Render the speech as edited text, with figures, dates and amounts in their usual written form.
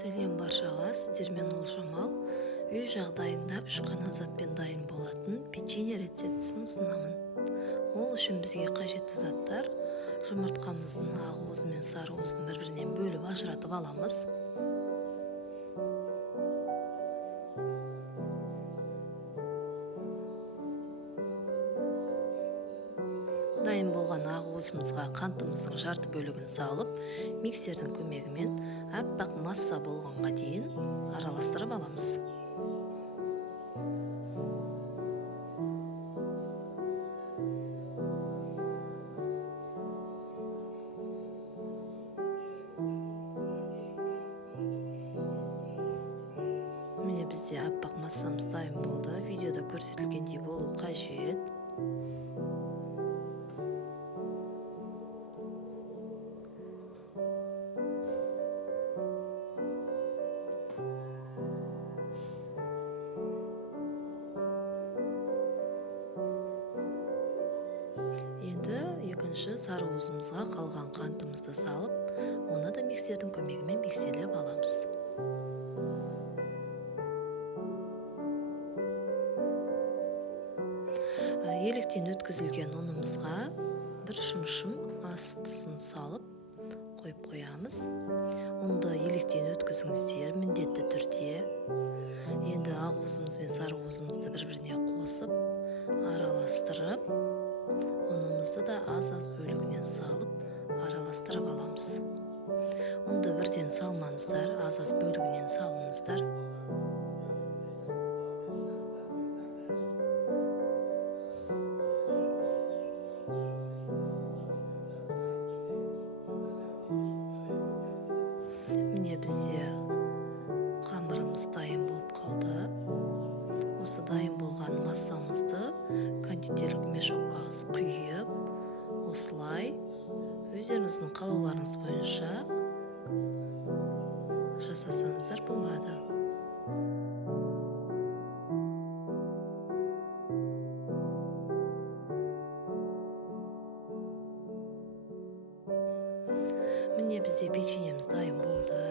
Сәлем баршаға, сіздермен Олжамал. Үй жағдайында үш қана затпен дайын болатын печенье рецептісін ұсынамын. Ол үшін бізге қажетті заттар: жұмыртқамыздың ақ уызы мен сары уызын бір-бірінен бөліп ажыратып аламыз. Дайын болған ақ уызымызға қантымыздың жарты бөлігін салып, миксердің көмегімен аппақ масса болғанға дейін араластырып аламыз. Міне бізде аппақ массамыз дайын болды. Видеода көрсетілгендей болу қажет. Енді екінші сары уызымызға қалған қантымызды салып, оны да миксердің көмегімен миксерлеп аламыз. Електен өткізілген ұнымызға бір шымшым ас тұзын салып қойып қоямыз. Ұнды електен өткізіңіздер міндетті түрде. Енді ақ уызымыз бен сары уызымызды бір-біріне қосып, араластырып, ұнымызды да аз-аз бөлігінен салып, араластырып аламыз. Ұнды бірден салмаңыздар, аз-аз бөлігінен салыңыздар. Міне бізде қамырымыз дайын болып қалды. Осы дайын болған массамызды кондитерлік мешокқа құйып, осылай өздеріңіздің қалауларыңыз бойынша жасасаңыздар болады. Міне бізде печеньеміз дайын болды.